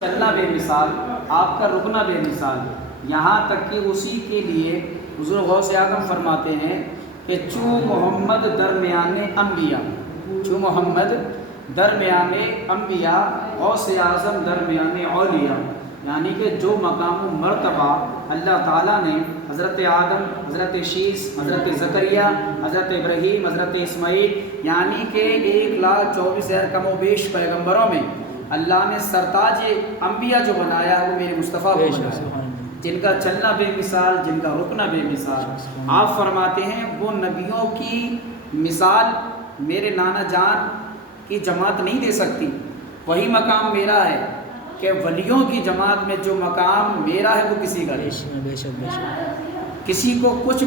چلنا بے مثال، آپ کا رکنا بے مثال، یہاں تک کہ اسی کے لیے حضور غوث اعظم فرماتے ہیں کہ چوں محمد درمیان انبیاء، چوں محمد درمیان انبیاء، غوث اعظم درمیان اولیاء، یعنی کہ جو مقام و مرتبہ اللہ تعالیٰ نے حضرت آدم، حضرت شیس، حضرت زکریا، حضرت ابراہیم، حضرت اسماعیل، یعنی کہ 1,24,000 کم و بیش پیغمبروں میں اللہ نے سرتاج انبیاء جو بنایا وہ میرے مصطفیٰ کو بنایا، جن کا چلنا بے مثال، جن کا رکنا بے مثال۔ آپ فرماتے ہیں وہ نبیوں کی مثال میرے نانا جان کی جماعت نہیں دے سکتی، وہی مقام میرا ہے کہ ولیوں کی جماعت میں جو مقام میرا ہے وہ کسی کا نہیں، کسی کو کچھ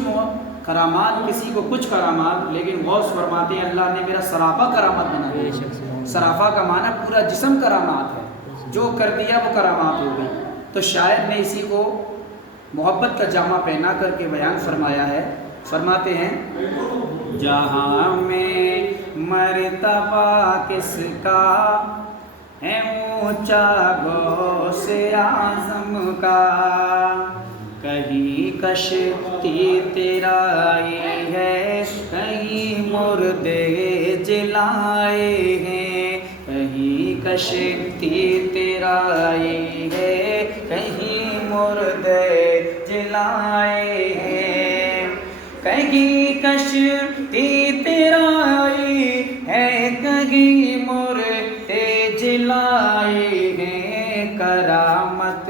کرامات، کسی کو کچھ کرامات، لیکن غوث فرماتے ہیں اللہ نے میرا سراپا کرامات بنا دیا۔ سرافہ کا معنی پورا جسم کرامات ہے، جو کر دیا وہ کرامات ہو گئی۔ تو شاعر نے اسی کو محبت کا جامہ پہنا کر کے بیان فرمایا ہے، فرماتے ہیں جہاں میں مرتبہ کس کا ہے اونچا غوث اعظم کا، کہیں کشتی تیرائی ہے، کہیں مردے جلائے ہیں، کہیں کشتی تیرائی ہے، کہیں مردے جلائے ہیں، کہیں کشتی تیرائی ہے، کہیں مردے جلائے ہیں، کرامت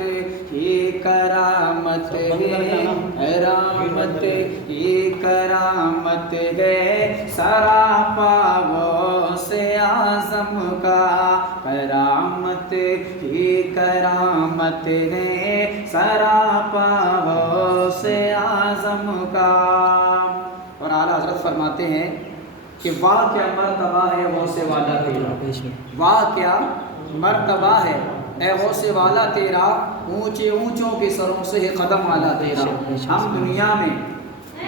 ہی کرامت ہے، کرامت ہی کرامت ہے، سراپا غوث اعظم کا، کرامت ہی کرامت ہے، سراپا غوث اعظم کا۔ اور اعلیٰ حضرت فرماتے ہیں کہ واہ کیا مرتبہ ہے غوث والا تیرا، واہ کیا مرتبہ ہے اے غوث والا تیرا، اونچے اونچوں کے سروں سے قدم والا تیرا۔ ہم دنیا میں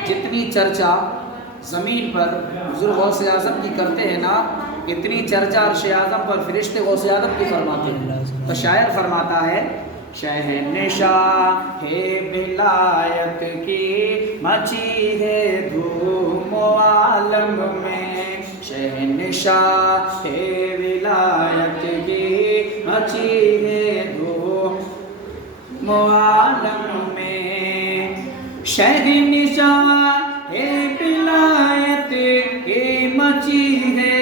جتنی چرچا زمین پر حضور غوث اعظم کی کرتے ہیں نا، اتنی چرچا عرش اعظم پر فرشتے غوث اعظم کی فرماتے ہیں۔ تو شاعر فرماتا ہے شہنشاہ ولایت کی مچی ہے دھوم عالم میں، شہنشاہ ولایت کی مچی ہے دھوم عالم میں، شہنشاہ ولایت کی مچی ہے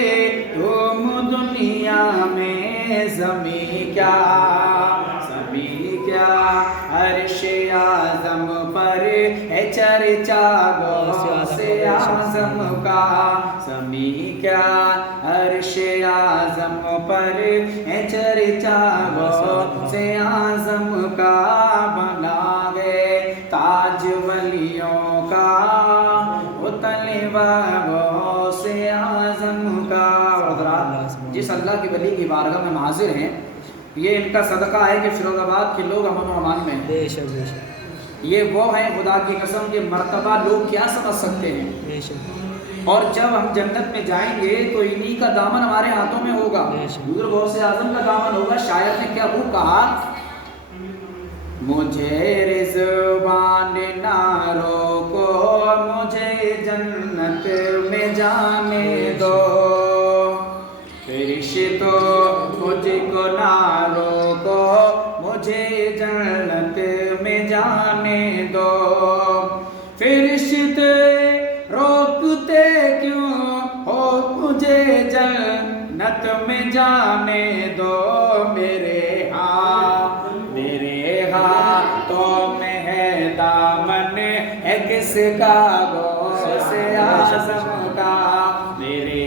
دھوم دنیا میں، زمین کیا زمین کیا عرش اعظم پر ہے چرچا غوث اعظم کا، زمین کیا عرش اعظم پر ہے چرچا غوث اعظم کا، بنا گئے تاج ولیوں کا وہ طلبہ غوث اعظم کا۔ جس اللہ کی ولی کی بارگاہ میں حاضر ہیں، یہ ان کا صدقہ ہے کہ فیروز آباد کے لوگ امن و امان میں ہیں۔ یہ وہ ہیں خدا کی قسم کے مرتبہ لوگ کیا سمجھ سکتے ہیں، اور جب ہم جنت میں جائیں گے تو انہی کا دامن ہمارے ہاتھوں میں ہوگا، حضور غوث اعظم کا دامن ہوگا۔ شاعر نے کیا وہ کہا، مجھے رضوان نہ روکو، مجھے جنت میں جانے دو، فرشتو مجھ کو نہ روکو، مجھے جنت میں جانے دو، فرشتے روکتے کیوں ہو مجھے جنت میں جانے دو، میرے ہاتھوں میں ہے دامن ہے کس کا غوث اعظم کا، میرے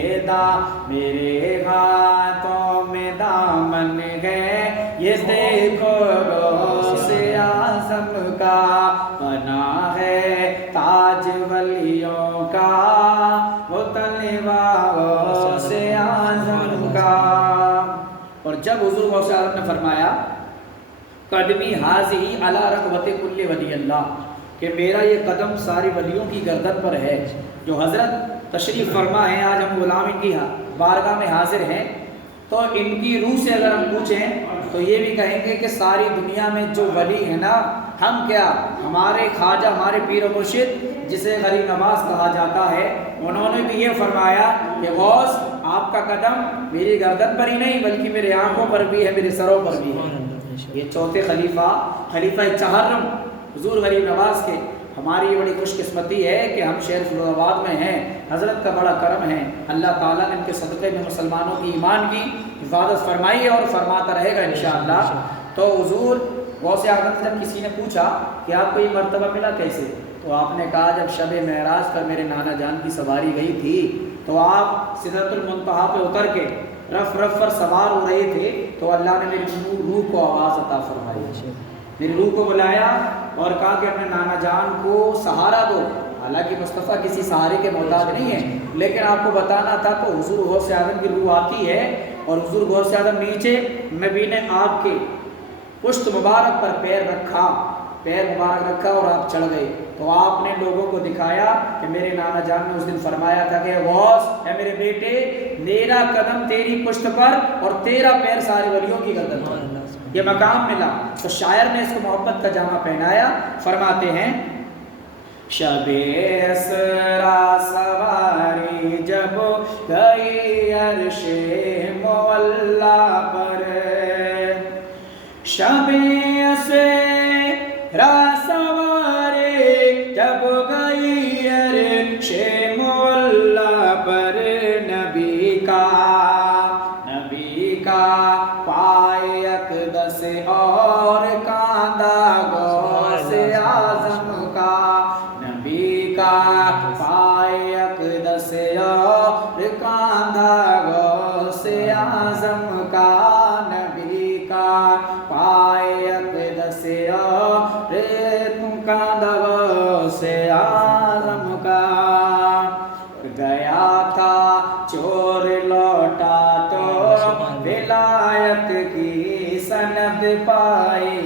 ہاتھوں میں دامن ہے یہ دیکھو غوث اعظم کا، بنا ہے تاج ولیوں کا وہ طلبہ غوث اعظم کا۔ اور جب حضور غوث اعظم نے فرمایا قدمی حاضی علی رکبت کل ولی اللہ، کہ میرا یہ قدم ساری ولیوں کی گردن پر ہے، جو حضرت تشریف فرما ہے، آج ہم غلام ان کی بارگاہ میں حاضر ہیں، تو ان کی روح سے اگر ہم پوچھیں تو یہ بھی کہیں گے کہ ساری دنیا میں جو ولی ہے نا، ہم کیا، ہمارے خواجہ، ہمارے پیر و مرشد جسے غریب نواز کہا جاتا ہے، انہوں نے بھی یہ فرمایا کہ غوث آپ کا قدم میری گردن پر ہی نہیں بلکہ میرے آنکھوں پر بھی ہے، میرے سروں پر بھی ہے۔ یہ چوتھے خلیفہ چہارم حضور غریب نواز کے، ہماری یہ بڑی خوش قسمتی ہے کہ ہم شہر فیروز آباد میں ہیں، حضرت کا بڑا کرم ہے، اللہ تعالیٰ نے ان کے صدقے میں مسلمانوں کی ایمان کی حفاظت فرمائی ہے اور فرماتا رہے گا انشاءاللہ۔ تو حضور غوث اعظم سے جب کسی نے پوچھا کہ آپ کو یہ مرتبہ ملا کیسے، تو آپ نے کہا جب شب معراج پر میرے نانا جان کی سواری گئی تھی تو آپ سدرۃ المنتہا پہ اتر کے رف پر سوار ہو رہے تھے تو اللہ نے میری روح کو آواز عطا فرمائی، میری روح کو بلایا اور کہا کہ اپنے نانا جان کو سہارا دو۔ حالانکہ مصطفیٰ کسی سہارے کے محتاج نہیں ہے، لیکن آپ کو بتانا تھا تو حضور غوث اعظم کی روح آتی ہے اور حضور غوث اعظم نیچے، نبی نے آپ کے پشت مبارک پر پیر مبارک رکھا اور آپ چڑھ گئے تو آپ نے لوگوں کو دکھایا کہ میرے نانا جان نے اس دن فرمایا تھا کہ غوث اے میرے بیٹے، میرا قدم تیری پشت پر اور تیرا پیر سارے ولیوں کی گردن پر، یہ مقام ملا۔ تو شاعر نے اس کو محبت کا جامہ پہنایا، فرماتے ہیں شب اسرا سواری جب گئی عرش مولا پر، شب اسرا سواری جب گئی عرش مولا پر، نبی کا پائے اقدس اور کاندھا غوث اعظم کا، نبی کا پائے اقدس اور کاندھا غوث اعظم کا، نبی کا پائے اقدس اور کاندھا غوث اعظم کا، گیا تھا چور لوٹا تو ولایت کی سند پائی۔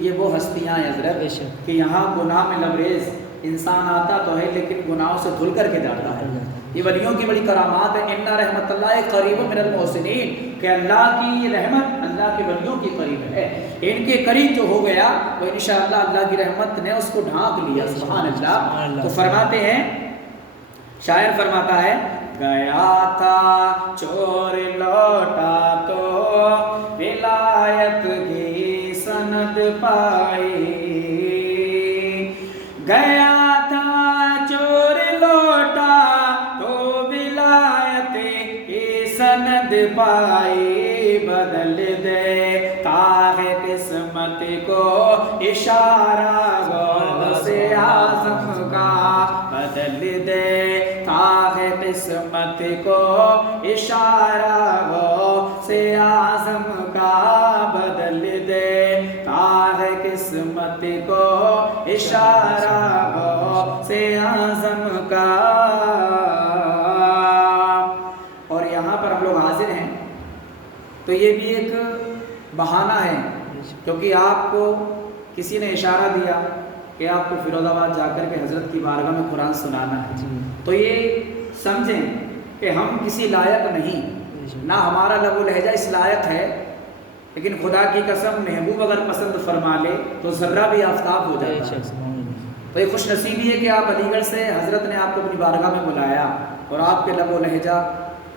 یہ وہ ہستیاں ہیں حضرت کہ یہاں گناہ میں لبریز انسان آتا تو ہے لیکن گناہوں سے دھل کر کے جاتا ہے۔ یہ ولیوں کی بڑی کرامات ہے، ان رحمت اللہ قریب من المحسنین، کہ اللہ کی رحمت اللہ کے ولیوں کی قریب ہے، ان کے قریب جو ہو گیا وہ انشاءاللہ اللہ کی رحمت نے اس کو ڈھانک لیا، سبحان اللہ۔ تو فرماتے ہیں، شاعر فرماتا ہے گیا تھا چور لوٹا تو ولایت کی سند پائی، گیا تھا چور لوٹا تو ولایت کی سند پائی، بدل دے تاغ قسمت کو اشارہ غوث اعظم کا، بدل دے تاغ قسمت کو اشارہ غوث اعظم کا، بدل دے تاغ قسمت کو اشارہ غوث اعظم کا۔ اور یہاں پر ہم لوگ حاضر ہیں تو یہ بھی ایک بہانہ ہے، کیونکہ آپ کو کسی نے اشارہ دیا کہ آپ کو فیروز آباد جا کر کے حضرت کی بارگاہ میں قرآن سنانا ہے، تو یہ سمجھیں کہ ہم کسی لائق نہیں، نہ ہمارا لب و لہجہ اس لائق ہے، لیکن خدا کی قسم محبوب اگر پسند فرما لے تو ذرہ بھی آفتاب ہو جائے گا۔ تو یہ خوش نصیبی ہے کہ آپ علی گڑھ سے حضرت نے آپ کو اپنی بارگاہ میں بلایا اور آپ کے لب و لہجہ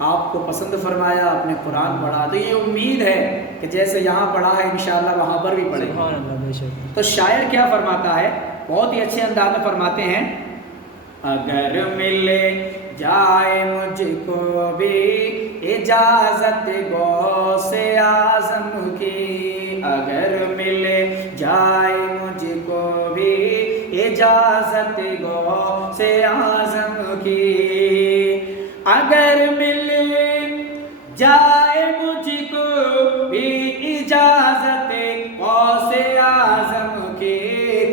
آپ کو پسند فرمایا، آپ نے قرآن پڑھا، تو یہ امید ہے کہ جیسے یہاں پڑھا ہے انشاءاللہ وہاں پر بھی پڑھے گا۔ تو شاعر کیا فرماتا ہے، بہت ہی اچھے انداز میں فرماتے ہیں، اگر ملے جائے مجھ کو بھی اجازت غوث اعظم کی، اگر ملے جائے مجھ کو بھی اجازت غوث اعظم کی، اگر مل جائے مجھ کو بھی اجازت غوث اعظم کی،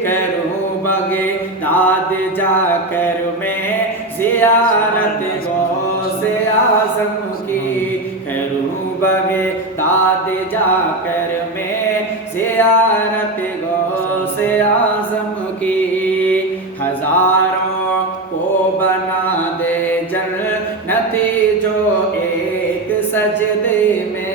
کروں بغداد جا کر میں زیارت غوث اعظم کی، کروں بغداد جا کر میں زیارت غوث اعظم کی، ہزاروں کو بنا دے جنت جو ایک سجدے میں،